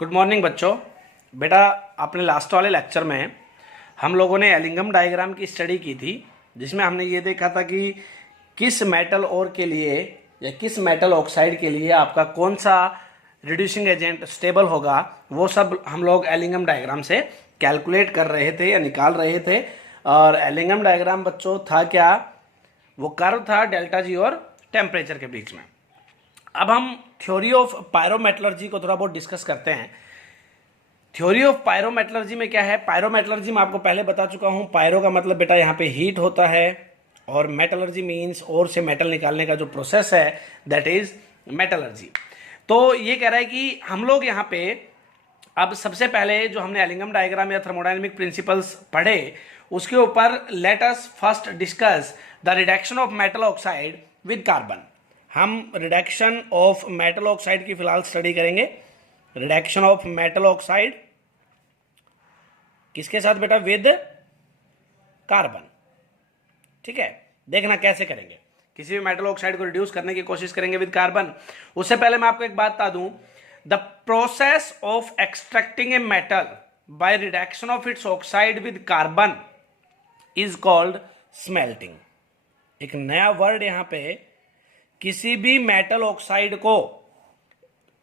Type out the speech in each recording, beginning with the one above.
Good morning बच्चों। बेटा, अपने लास्ट वाले लेक्चर में हम लोगों ने एलिंगम डायग्राम की स्टडी की थी, जिसमें हमने ये देखा था कि किस मेटल ओर के लिए या किस मेटल ऑक्साइड के लिए आपका कौन सा रिड्यूसिंग एजेंट स्टेबल होगा। वो सब हम लोग एलिंगम डायग्राम से कैलकुलेट कर रहे थे या निकाल रहे थे। और एलिंगम डायग्राम बच्चों था क्या? वो कर्व था डेल्टा जी और टेम्परेचर के बीच में। अब हम थ्योरी ऑफ पायरोमेटलर्जी को थोड़ा बहुत डिस्कस करते हैं। थ्योरी ऑफ पायरोमेटलर्जी में क्या है? पायरोमेटलर्जी में आपको पहले बता चुका हूं। पायरो का मतलब बेटा यहाँ पे हीट होता है, और मेटलर्जी मीन्स और से मेटल निकालने का जो प्रोसेस है, दैट इज मेटलर्जी। तो ये कह रहा है कि हम लोग यहाँ पे अब सबसे पहले जो हमने एलिंगम डायग्राम या थर्मोडायनेमिक प्रिंसिपल्स पढ़े, उसके ऊपर let us first discuss the reduction of metal oxide with carbon. हम रिडक्शन ऑफ मेटल ऑक्साइड की फिलहाल स्टडी करेंगे। रिडक्शन ऑफ मेटल ऑक्साइड किसके साथ बेटा? With carbon. ठीक है, देखना कैसे करेंगे। किसी भी मेटल ऑक्साइड को रिड्यूस करने की कोशिश करेंगे विद कार्बन। उससे पहले मैं आपको एक बात बता दूं, the process of extracting a metal by reduction of its oxide with carbon is called smelting. एक नया वर्ड यहां पे, किसी भी मेटल ऑक्साइड को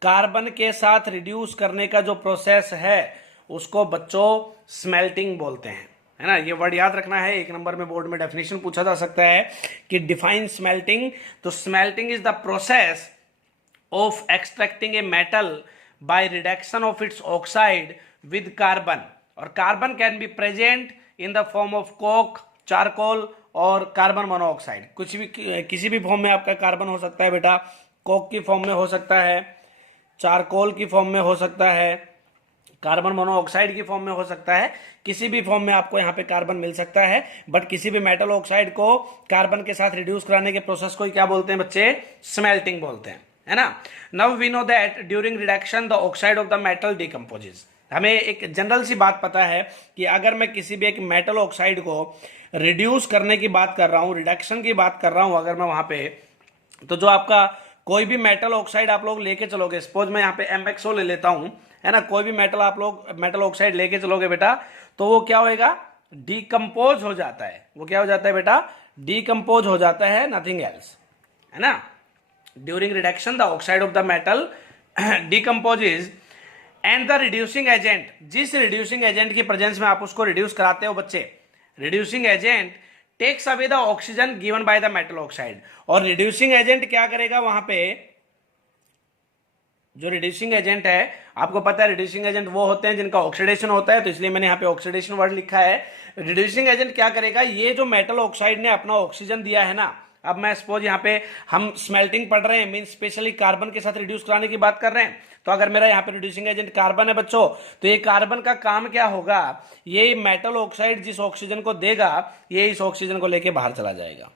कार्बन के साथ रिड्यूस करने का जो प्रोसेस है उसको बच्चों स्मेल्टिंग बोलते हैं, है ना। ये वर्ड याद रखना है। एक नंबर में बोर्ड में डेफिनेशन पूछा जा सकता है कि डिफाइन स्मेल्टिंग। तो smelting is the process of extracting a metal by reduction of its oxide with carbon. और carbon can be present in the form of coke, charcoal और कार्बन मोनोऑक्साइड। कुछ भी, किसी भी फॉर्म में आपका कार्बन हो सकता है बेटा। कोक की फॉर्म में हो सकता है, चारकोल की फॉर्म में हो सकता है, कार्बन मोनोऑक्साइड की फॉर्म में हो सकता है। किसी भी फॉर्म में आपको यहाँ पे कार्बन मिल सकता है। बट किसी भी मेटल ऑक्साइड को कार्बन के साथ रिड्यूस कराने के प्रोसेस को क्या बोलते हैं बच्चे? स्मेल्टिंग बोलते हैं, है ना। Now we know that during reduction the oxide of the metal decomposes. हमें एक जनरल सी बात पता है कि अगर मैं किसी भी एक मेटल ऑक्साइड को रिड्यूस करने की बात कर रहा हूं, रिडक्शन की बात कर रहा हूं अगर मैं वहां पे, तो जो आपका कोई भी मेटल ऑक्साइड आप लोग लेके चलोगे, सपोज मैं यहाँ पे MXO ले लेता हूं, है ना। कोई भी मेटल आप लोग मेटल ऑक्साइड लेके चलोगे बेटा, तो वो क्या होएगा? डिकम्पोज हो जाता है। वो क्या हो जाता है बेटा? डिकम्पोज हो जाता है, नथिंग एल्स, है ना। During reduction the oxide of the metal decomposes and the reducing agent, जिस रिड्यूसिंग एजेंट की प्रेजेंस में आप उसको रिड्यूस कराते हो बच्चे, reducing agent takes away the oxygen given by the metal oxide. और रिड्यूसिंग एजेंट क्या करेगा वहां पे? जो रिड्यूसिंग एजेंट है, आपको पता है रिड्यूसिंग एजेंट वो होते हैं जिनका ऑक्सीडेशन होता है, तो इसलिए मैंने यहाँ पे ऑक्सीडेशन वर्ड लिखा है। रिड्यूसिंग एजेंट क्या करेगा? ये जो मेटल ऑक्साइड ने अपना ऑक्सीजन दिया है ना, अब मैं सपोज यहाँ पे हम स्मेल्टिंग पढ़ रहे हैं, मीन स्पेशली कार्बन के साथ रिड्यूस कराने की बात कर रहे हैं। तो अगर मेरा यहाँ पे रिड्यूसिंग एजेंट कार्बन है बच्चों, तो ये कार्बन का काम क्या होगा? ये मेटल ऑक्साइड जिस ऑक्सीजन को देगा, ये इस ऑक्सीजन को लेके बाहर चला जाएगा।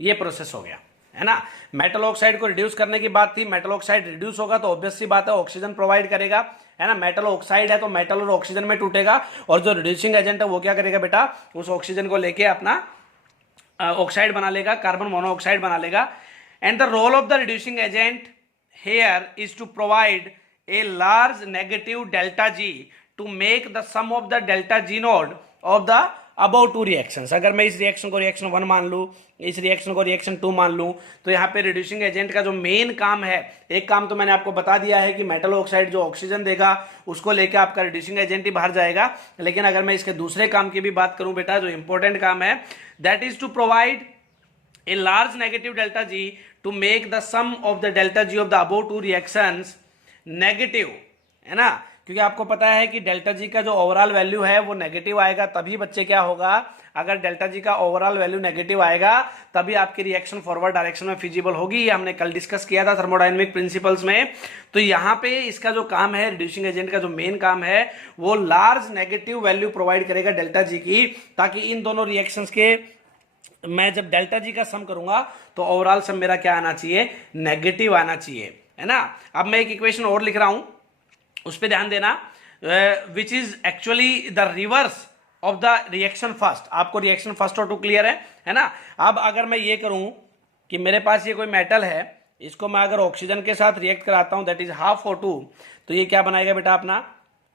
ये प्रोसेस हो गया, है ना। मेटल ऑक्साइड को रिड्यूस करने की बात थी। मेटल ऑक्साइड रिड्यूस होगा तो ऑब्वियस सी बात है ऑक्सीजन प्रोवाइड करेगा, है ना। मेटल ऑक्साइड है तो मेटल और ऑक्सीजन में टूटेगा, और जो रिड्यूसिंग एजेंट है वो क्या करेगा बेटा? उस ऑक्सीजन को लेके अपना ऑक्साइड बना लेगा, कार्बन मोनोऑक्साइड बना लेगा। And the role of the reducing agent here is to provide a large negative delta G to make the sum of the delta G nought of the about two reactions. अगर मैं इस reaction को reaction 1 मान लूं, इस reaction को reaction 2 मान लूं, तो यहाँ पे रिड्यूसिंग एजेंट का जो मेन काम है, एक काम तो मैंने आपको बता दिया है कि मेटल ऑक्साइड जो ऑक्सीजन देगा उसको लेकर आपका रिड्यूसिंग एजेंट ही बाहर जाएगा। लेकिन अगर मैं इसके दूसरे काम की भी बात करूं बेटा, जो इंपॉर्टेंट काम है, that is to provide a large negative delta G to make the sum of the delta G of the about two reactions negative, है ना। क्योंकि आपको पता है कि डेल्टा जी का जो ओवरऑल वैल्यू है वो नेगेटिव आएगा, तभी बच्चे क्या होगा? अगर डेल्टा जी का ओवरऑल वैल्यू नेगेटिव आएगा तभी आपकी रिएक्शन फॉरवर्ड डायरेक्शन में फिजिबल होगी। ये हमने कल डिस्कस किया था थर्मोडायनेमिक प्रिंसिपल्स में। तो यहां पे इसका जो काम है, रिड्यूसिंग एजेंट का जो मेन काम है, वो लार्ज नेगेटिव वैल्यू प्रोवाइड करेगा डेल्टा जी की, ताकि इन दोनों रिएक्शंस के मैं जब डेल्टा जी का सम करूंगा तो ओवरऑल सम मेरा क्या आना चाहिए? नेगेटिव आना चाहिए, है ना। अब मैं एक इक्वेशन और लिख रहा हूं, उस पर ध्यान देना, which is actually the reverse of the reaction first. आपको रिएक्शन फर्स्ट और 2 क्लियर है ना। अब अगर मैं ये करूं कि मेरे पास ये कोई मेटल है, इसको मैं अगर ऑक्सीजन के साथ रिएक्ट कराता हूं दैट इज हाफ O2, तो ये क्या बनाएगा बेटा अपना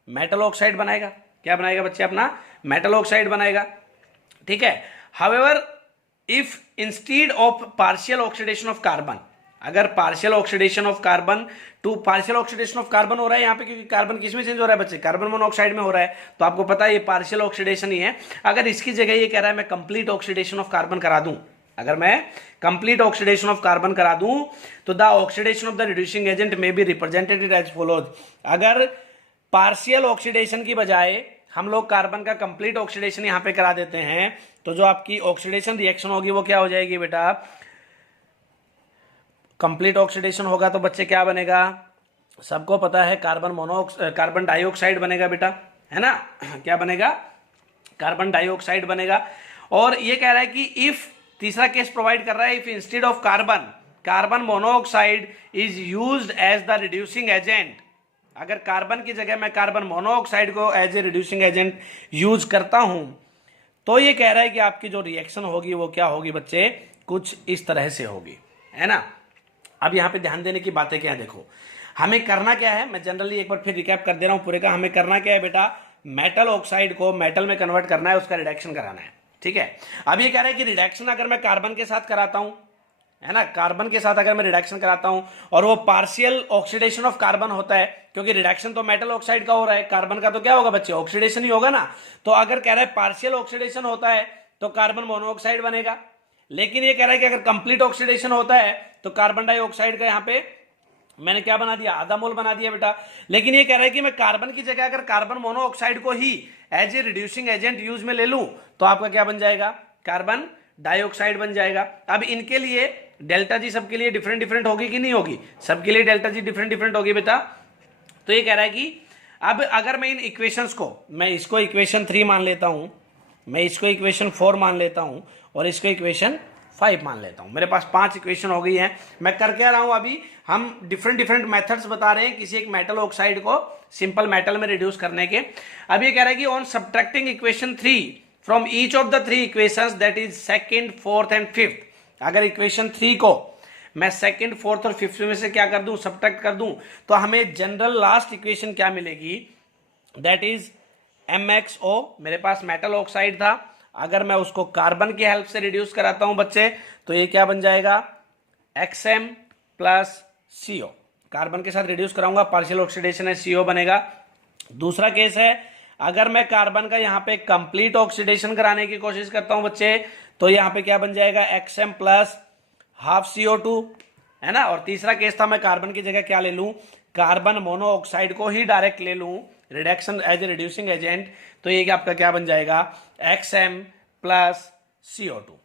मेटल ऑक्साइड बनाएगा। क्या बनाएगा बच्चे अपना मेटल ऑक्साइड बनाएगा। ठीक है। However if instead of partial oxidation of carbon, अगर partial oxidation of carbon to partial oxidation of carbon हो रहा है यहाँ पे, क्योंकि कार्बन किस में चेंज हो रहा है बच्चे कार्बन मोनोऑक्साइड में हो रहा है, तो आपको पता है ये पार्शियल ऑक्सीडेशन ही है। अगर इसकी जगह ये कह रहा है मैं कंप्लीट ऑक्सीडेशन ऑफ कार्बन करा दूं, अगर मैं कंप्लीट ऑक्सीडेशन ऑफ कार्बन करा दूं तो the oxidation of the reducing agent में बी रिप्रेजेंटेड एज फॉलोज। अगर पार्शियल ऑक्सीडेशन की बजाय हम लोग कार्बन का कंप्लीट ऑक्सीडेशन यहां पे करा देते हैं तो जो आपकी ऑक्सीडेशन रिएक्शन होगी वो क्या हो जाएगी बेटा, कंप्लीट ऑक्सीडेशन होगा तो बच्चे क्या बनेगा, सबको पता है कार्बन डाइऑक्साइड बनेगा बेटा, है ना। क्या बनेगा, कार्बन डाइऑक्साइड बनेगा। और ये कह रहा है कि इफ, तीसरा केस प्रोवाइड कर रहा है, if instead of carbon monoxide is used as the reducing agent, अगर कार्बन की जगह मैं कार्बन मोनोऑक्साइड को as a reducing agent use करता हूं तो ये कह रहा है कि आपकी जो रिएक्शन होगी वो क्या होगी बच्चे, कुछ इस तरह से होगी, है ना। अब यहां पे ध्यान देने की बातें क्या है, देखो हमें करना क्या है, मैं जनरली एक बार फिर रिकैप कर दे रहा हूं पूरे का। हमें करना क्या है बेटा, मेटल ऑक्साइड को मेटल में कन्वर्ट करना है, उसका रिडक्शन कराना है। ठीक है। अब ये कह रहा है कि रिडक्शन अगर मैं कार्बन के साथ कराता हूं, है ना, कार्बन के साथ अगर मैं रिडक्शन कराता हूं और वो पार्शियल ऑक्सीडेशन ऑफ कार्बन होता है, क्योंकि रिडक्शन तो मेटल ऑक्साइड का हो रहा है, कार्बन का तो क्या होगा बच्चे, ऑक्सीडेशन ही होगा ना। तो अगर कह रहा है पार्शियल ऑक्सीडेशन होता है तो कार्बन मोनोऑक्साइड बनेगा, लेकिन ये कह रहा है कि अगर कंप्लीट ऑक्सीडेशन होता है तो कार्बन डाइऑक्साइड का यहां पे मैंने क्या बना दिया, आधा मोल बना दिया बेटा। लेकिन ये कह रहा है कि मैं कार्बन की जगह अगर कार्बन मोनोऑक्साइड को ही as a reducing agent use में ले लूं तो आपका क्या बन जाएगा, कार्बन डाइऑक्साइड बन जाएगा। अब इनके लिए डेल्टा जी सबके लिए डिफरेंट डिफरेंट होगी कि नहीं होगी, सबके लिए डेल्टा जी डिफरेंट डिफरेंट होगी बेटा। तो ये कह रहा है कि अब अगर मैं इन इक्वेशंस को, मैं इसको इक्वेशन 3 मान लेता हूं, मैं इसको इक्वेशन 4 मान लेता हूं और इसको इक्वेशन 5 मान लेता हूं, मेरे पास 5 इक्वेशन हो गई हैं। मैं कर क्या रहा हूं, अभी हम डिफरेंट डिफरेंट मेथड्स बता रहे हैं किसी एक मेटल ऑक्साइड को सिंपल मेटल में रिड्यूस करने के। अब ये कह रहा है कि on subtracting equation 3 from each of the 3 equations that is second, fourth and fifth, अगर इक्वेशन 3 को मैं सेकंड, फोर्थ और फिफ्थ में से क्या कर दूं, सब्ट्रैक्ट कर दूं, तो हमें जनरल लास्ट इक्वेशन क्या मिलेगी, दैट इज MXO। मेरे पास मेटल ऑक्साइड था, अगर मैं उसको कार्बन की हेल्प से रिड्यूस कराता हूं बच्चे तो ये क्या बन जाएगा, XM प्लस CO। कार्बन के साथ रिड्यूस कराऊंगा, पार्शियल ऑक्सीडेशन है, CO बनेगा। दूसरा केस है, अगर मैं कार्बन का यहां पे कंप्लीट ऑक्सीडेशन कराने की कोशिश करता हूं बच्चे तो यहां पे क्या बन जाएगा, XM प्लस हाफ CO2, है ना। और तीसरा केस था, मैं कार्बन की जगह क्या ले लूं, कार्बन मोनोऑक्साइड को ही डायरेक्ट ले लूं reduction as a reducing agent, तो ये आपका क्या बन जाएगा, XM प्लस CO2।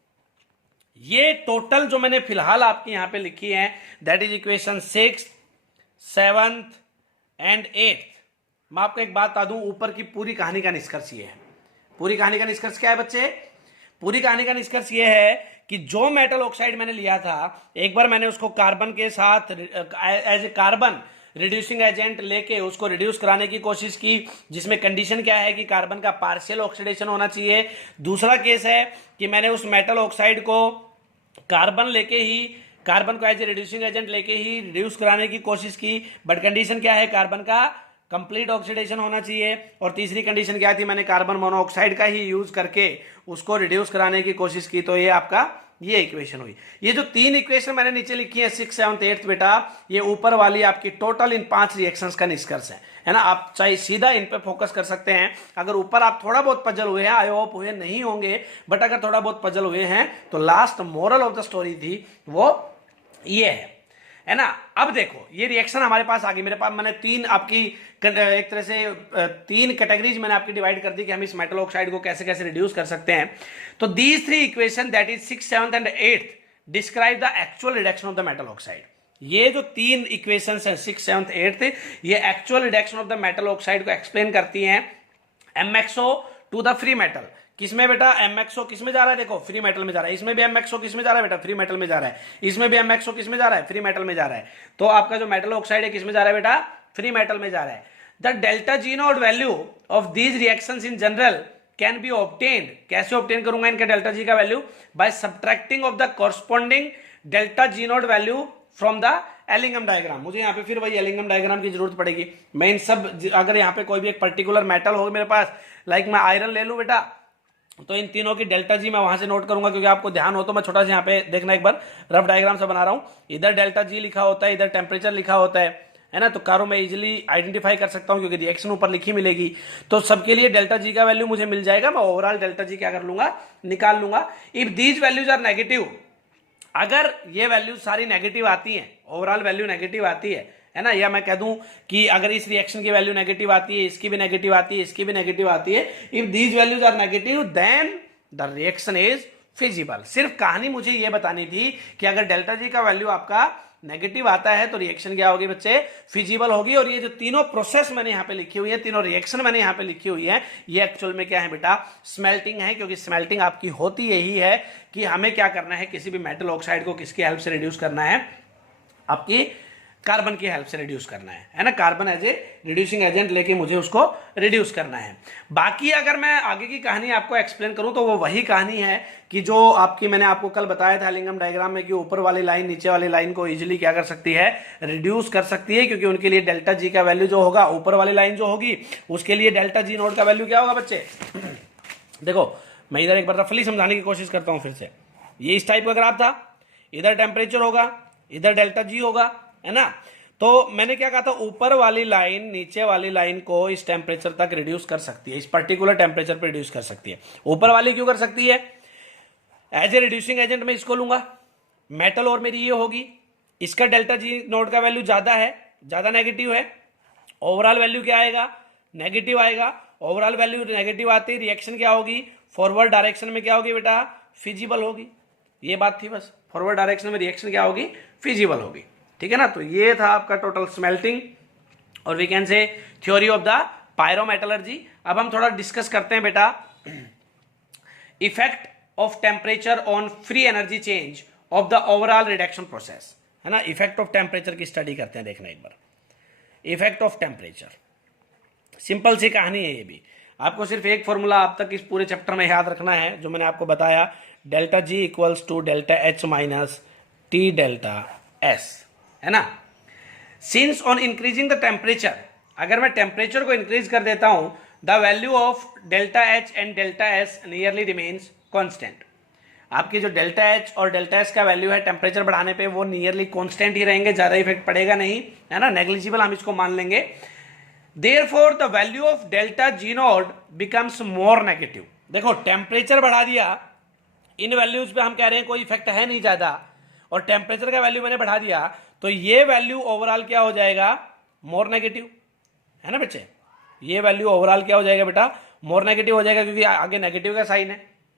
ये टोटल जो मैंने फिलहाल आपकी यहां पे लिखी है दैट इज इक्वेशन 6, 7 एंड 8। मैं आपको एक बात बता दूं, ऊपर की पूरी कहानी का निष्कर्ष ये है, पूरी कहानी का निष्कर्ष क्या है बच्चे, पूरी कहानी का निष्कर्ष ये है कि जो मेटल ऑक्साइड मैंने लिया था, एक बार मैंने उसको कार्बन के साथ as a carbon reducing agent लेके उसको रिड्यूस कराने की कोशिश की, जिसमें कंडीशन क्या है कि कार्बन का पार्शियल ऑक्सीडेशन होना चाहिए। दूसरा केस है कि मैंने उस मेटल ऑक्साइड को कार्बन लेके ही, कार्बन को एज ए रिड्यूसिंग एजेंट लेके ही रिड्यूस कराने की कोशिश की, बट कंडीशन क्या है, कार्बन का कंप्लीट ऑक्सीडेशन होना चाहिए। और तीसरी कंडीशन क्या थी, मैंने कार्बन मोनोऑक्साइड का ही यूज करके उसको रिड्यूस कराने की कोशिश की, तो ये आपका ये इक्वेशन हुई। ये जो 3 इक्वेशन मैंने नीचे लिखी है 6, 7, 8 बेटा, ये ऊपर वाली आपकी टोटल इन 5 रिएक्शंस का निष्कर्ष है ना। आप चाहे सीधा इन पे फोकस कर सकते हैं, अगर ऊपर आप थोड़ा बहुत पजल हुए हैं, आई होप हुए नहीं होंगे, बट अगर थोड़ा बहुत पजल हुए हैं तो last moral of the story थी वो ये है ना। अब देखो ये रिएक्शन हमारे पास आ गई, मेरे पास मैंने 3 आपकी एक तरह से 3 कैटेगरीज मैंने आपकी डिवाइड कर दी कि हम इस मेटल ऑक्साइड को कैसे कैसे रिड्यूस कर सकते हैं। तो these 3 equation that is 6, 7 and 8 describe the actual reduction of the metal oxide. ये जो 3 इक्वेशंस हैं 6, 7, 8 ये actual reduction of the metal oxide को एक्सप्लेन करती हैं। MXO to the free metal, किसमें बेटा, MXO किसमें जा रहा है, देखो फ्री मेटल में जा रहा है, इसमें भी MXO किसमें जा रहा है बेटा, फ्री मेटल में जा रहा है, इसमें भी MXO किसमें जा रहा है, फ्री मेटल में जा रहा है। तो आपका जो मेटल ऑक्साइड है किसमें जा रहा है बेटा, फ्री मेटल में जा रहा है। The delta G not value of these reactions in general can be obtained, कैसे ऑब्टेन करूंगा इनका डेल्टा जी का value, by subtracting of the corresponding delta G not value from the Ellingham diagram. मुझे यहाँ पे फिर वही एलिंगम डायग्राम की जरूरत पड़ेगी। मैं इन सब, अगर यहाँ पे कोई भी एक पर्टिकुलर मेटल हो मेरे पास, लाइक मैं आयरन ले लूं बेटा, तो इन तीनों की डेल्टा जी मैं वहां से नोट करूंगा, क्योंकि आपको ध्यान हो तो मैं छोटा सा यहाँ पे देखना एक बार रफ डायग्राम से बना रहा हूं। इधर डेल्टा जी लिखा होता है, इधर टेम्परेचर लिखा होता है ना। तो कारो मैं इजिली आइडेंटिफाई कर सकता हूं, क्योंकि रिएक्शन ऊपर लिखी मिलेगी। तो सबके लिए डेल्टा जी का वैल्यू मुझे मिल जाएगा। मैं ओवरऑल डेल्टा जी क्या कर लूंगा, निकाल लूंगा। If these values are negative, अगर ये वैल्यू सारी नेगेटिव आती है, ओवरऑल वैल्यू नेगेटिव आती है ना, या मैं कह दूं कि अगर इस रिएक्शन की वैल्यू नेगेटिव आती है, इसकी भी नेगेटिव आती है, इसकी भी नेगेटिव आती है, if these values are negative then the reaction is feasible. सिर्फ कहानी मुझे ये बतानी थी कि अगर डेल्टा जी का वैल्यू आपका नेगेटिव आता है तो रिएक्शन क्या होगी बच्चे, फिजिबल होगी। और ये जो तीनों प्रोसेस मैंने यहां पे लिखी हुई है, तीनों रिएक्शन मैंने यहां पे लिखी हुई है, ये एक्चुअल में क्या है बेटा, स्मेल्टिंग है। क्योंकि स्मेल्टिंग आपकी होती यही है कि हमें क्या करना है, किसी भी मेटल ऑक्साइड को किसकी हेल्प से रिड्यूस करना है, आपकी कार्बन की हेल्प से रिड्यूस करना है ना। Carbon as a reducing agent लेके मुझे उसको रिड्यूस करना है। बाकी अगर मैं आगे की कहानी आपको एक्सप्लेन करूं तो वो वही कहानी है कि जो आपकी मैंने आपको कल बताया था एलिंगम डायग्राम में, कि ऊपर वाली लाइन नीचे वाली लाइन को इजीली क्या कर सकती है, रिड्यूस कर सकती है। क्योंकि उनके लिए डेल्टा जी का वैल्यू जो होगा, ऊपर वाली लाइन जो होगी उसके लिए डेल्टा जी नोट का वैल्यू क्या होगा बच्चे। देखो मैं इधर एक बार रफली समझाने की कोशिश करता हूं फिर से। ये इस टाइप का ग्राफ था, इधर टेम्परेचर होगा, इधर डेल्टा जी होगा, है ना। तो मैंने क्या कहा था, ऊपर वाली लाइन नीचे वाली लाइन को इस टेम्परेचर तक रिड्यूस कर सकती है, इस पर्टिकुलर टेम्परेचर पे रिड्यूस कर सकती है। ऊपर वाली क्यों कर सकती है, एज ए रिड्यूसिंग एजेंट मैं इसको लूंगा, मेटल और मेरी ये होगी, इसका डेल्टा जी नोट का वैल्यू ज्यादा है, ज्यादा नेगेटिव है, ओवरऑल वैल्यू क्या आएगा, नेगेटिव आएगा। ओवरऑल वैल्यू नेगेटिव आती है, रिएक्शन क्या होगी, फॉरवर्ड डायरेक्शन में क्या होगी बेटा, फिजिबल होगी। ये बात थी बस, फॉरवर्ड डायरेक्शन में रिएक्शन क्या होगी, फिजिबल होगी। ठीक है ना। तो ये था आपका टोटल स्मेल्टिंग और we can say theory of the pyrometallurgy. अब हम थोड़ा डिस्कस करते हैं बेटा effect of temperature on free energy change of the overall reduction process, है ना। इफेक्ट ऑफ टेम्परेचर की स्टडी करते हैं, देखना एक बार। इफेक्ट ऑफ टेम्परेचर, सिंपल सी कहानी है ये भी। आपको सिर्फ एक फॉर्मूला अब तक इस पूरे चैप्टर में याद रखना है, जो मैंने आपको बताया, delta G equals to delta H minus T delta S, है ना। Since on increasing the temperature, अगर मैं टेम्परेचर को इंक्रीज कर देता हूं, the value of delta H and delta S nearly remains constant. आपकी जो डेल्टा एच और डेल्टा एस का वैल्यू है टेम्परेचर बढ़ाने पे, वो नियरली कांस्टेंट ही रहेंगे, ज्यादा इफेक्ट पड़ेगा नहीं, है ना, नेग्लिजिबल हम इसको मान लेंगे। Therefore the value of delta G not becomes more negative. देखो टेम्परेचर बढ़ा दिया, इन वैल्यूज पे हम कह रहे हैं कोई इफेक्ट है नहीं ज्यादा, और टेम्परेचर का वैल्यू मैंने बढ़ा दिया, तो ये वैल्यू ओवरऑल क्या हो जाएगा, मोर नेगेटिव, है ना बच्चे। ये वैल्यू ओवरऑल क्या हो जाएगा बेटा, मोर नेगेटिव हो जाएगा, क्योंकि आगे नेगेटिव का साइन है।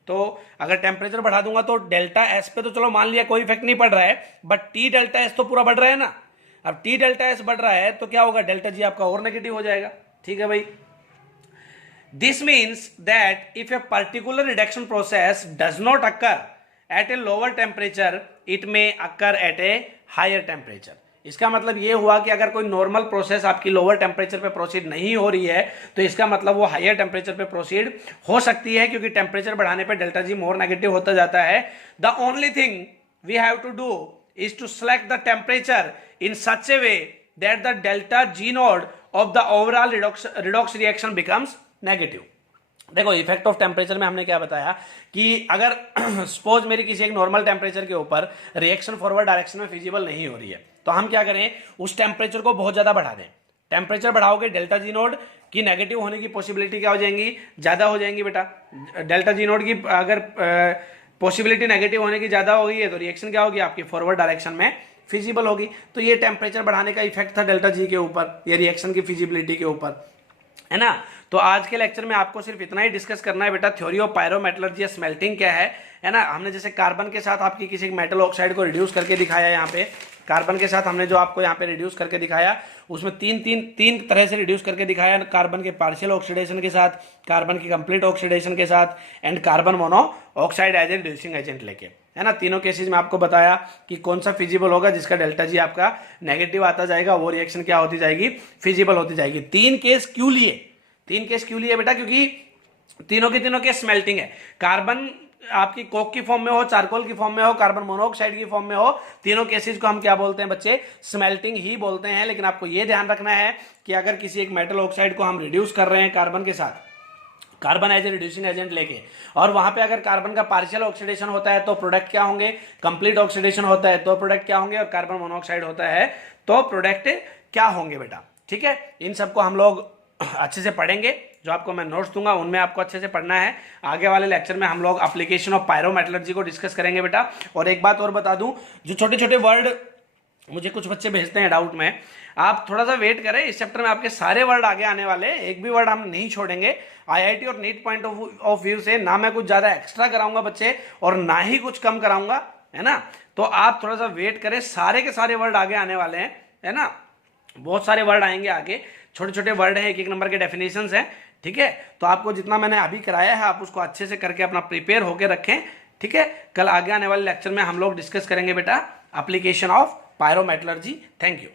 तो अगर टेम्परेचर बढ़ा दूंगा तो डेल्टा एस पे तो चलो मान लिया कोई इफेक्ट नहीं पड़ रहा है, बट टी डेल्टा एस तो पूरा बढ़ रहा है ना। अब टी डेल्टा एस बढ़ रहा है तो क्या होगा, डेल्टा जी आपका और नेगेटिव हो जाएगा। ठीक है भाई। This means that if a particular reduction process does not occur at a lower temperature, it may occur at a higher temperature. इसका मतलब ये हुआ कि अगर कोई नॉर्मल प्रोसेस आपकी लोअर टेम्परेचर पे प्रोसीड नहीं हो रही है, तो इसका मतलब वो हायर टेम्परेचर पे प्रोसीड हो सकती है, क्योंकि टेम्परेचर बढ़ाने पे डेल्टा जी मोर नेगेटिव होता जाता है। The only thing we have to do is to select the temperature in such a way that the delta G naught of the overall redox reaction becomes negative. देखो effect of temperature में हमने क्या बताया कि अगर suppose मेरी किसी एक नॉर्मल टेम्परेचर के ऊपर रिएक्शन फॉरवर्ड डायरेक्शन में फिजिबल नहीं हो रही है, तो हम क्या करें, उस टेम्परेचर को बहुत ज्यादा बढ़ा दें। टेम्परेचर बढ़ाओगे, डेल्टा जी नोड की नेगेटिव होने की पॉसिबिलिटी क्या हो जाएंगी, ज्यादा हो जाएंगी बेटा। डेल्टा जी नोड की अगर पॉसिबिलिटी नेगेटिव होने की ज्यादा होगी है, तो रिएक्शन क्या होगी आपकी, फॉरवर्ड डायरेक्शन में फिजिबल होगी। तो ये टेम्परेचर बढ़ाने का इफेक्ट था डेल्टा जी के ऊपर, ये रिएक्शन की फिजिबिलिटी के ऊपर, है ना। तो आज के लेक्चर में आपको सिर्फ इतना ही डिस्कस करना है बेटा, थ्योरी ऑफ पायरोमेटलर्जी या स्मेल्टिंग क्या है ना। हमने जैसे कार्बन के साथ आपकी किसी मेटल ऑक्साइड को रिड्यूस करके दिखाया, यहाँ पे कार्बन के साथ हमने जो आपको यहाँ पे रिड्यूस करके दिखाया, उसमें तीन तरह से रिड्यूस करके दिखाया। कार्बन के पार्शियल ऑक्सीडेशन के साथ, कार्बन की कंप्लीट ऑक्सीडेशन के साथ, and carbon monoxide as a reducing agent लेके, है ना। तीनों केसेस में आपको बताया कि कौन सा फिजिबल होगा, जिसका डेल्टा जी आपका नेगेटिव आता जाएगा, वो रिएक्शन क्या होती जाएगी, फिजिबल होती जाएगी। तीन केस क्यों लिए बेटा, क्योंकि तीनों के स्मेल्टिंग है। कार्बन आपकी कोक की फॉर्म में हो, चारकोल की फॉर्म में हो, कार्बन मोनोऑक्साइड की फॉर्म में हो, तीनों केसेस को हम क्या बोलते हैं बच्चे, स्मेल्टिंग ही बोलते हैं। लेकिन आपको यह ध्यान रखना है कि अगर किसी एक मेटल ऑक्साइड को हम रिड्यूस कर रहे हैं कार्बन के साथ, carbon as a reducing agent लेके, और वहां पे अगर कार्बन का पार्शियल ऑक्सीडेशन होता है तो प्रोडक्ट क्या होंगे, कंप्लीट ऑक्सीडेशन होता है तो प्रोडक्ट क्या होंगे, और कार्बन मोनोऑक्साइड होता है तो प्रोडक्ट क्या होंगे बेटा। ठीक है, इन सबको हम लोग अच्छे से पढ़ेंगे, जो आपको मैं नोट्स दूंगा उनमें आपको अच्छे से पढ़ना है। आगे वाले लेक्चर में हम लोग एप्लीकेशन ऑफ पायरोमेटलर्जी को डिस्कस करेंगे बेटा। और एक बात और बता दूं, जो छोटे छोटे वर्ड मुझे कुछ बच्चे भेजते हैं डाउट में, आप थोड़ा सा वेट करें, इस चैप्टर में आपके सारे वर्ड आगे आने वाले हैं, एक भी वर्ड हम नहीं छोड़ेंगे। आईआईटी और नीट पॉइंट ऑफ व्यू से ना मैं कुछ ज्यादा एक्स्ट्रा कराऊंगा बच्चे, और ना ही कुछ कम कराऊंगा, है ना। तो आप थोड़ा सा वेट करें, सारे के सारे वर्ड आगे आने वाले हैं, है ना। बहुत सारे वर्ड आएंगे आगे, छोटे छोटे वर्ड हैं, एक एक नंबर के डेफिनेशंस हैं। ठीक है, तो आपको जितना मैंने अभी कराया है आप उसको अच्छे से करके अपना प्रिपेयर होकर रखें। ठीक है, कल आगे आने वाले लेक्चर में हम लोग डिस्कस करेंगे बेटा application of pyrometallurgy. Thank you.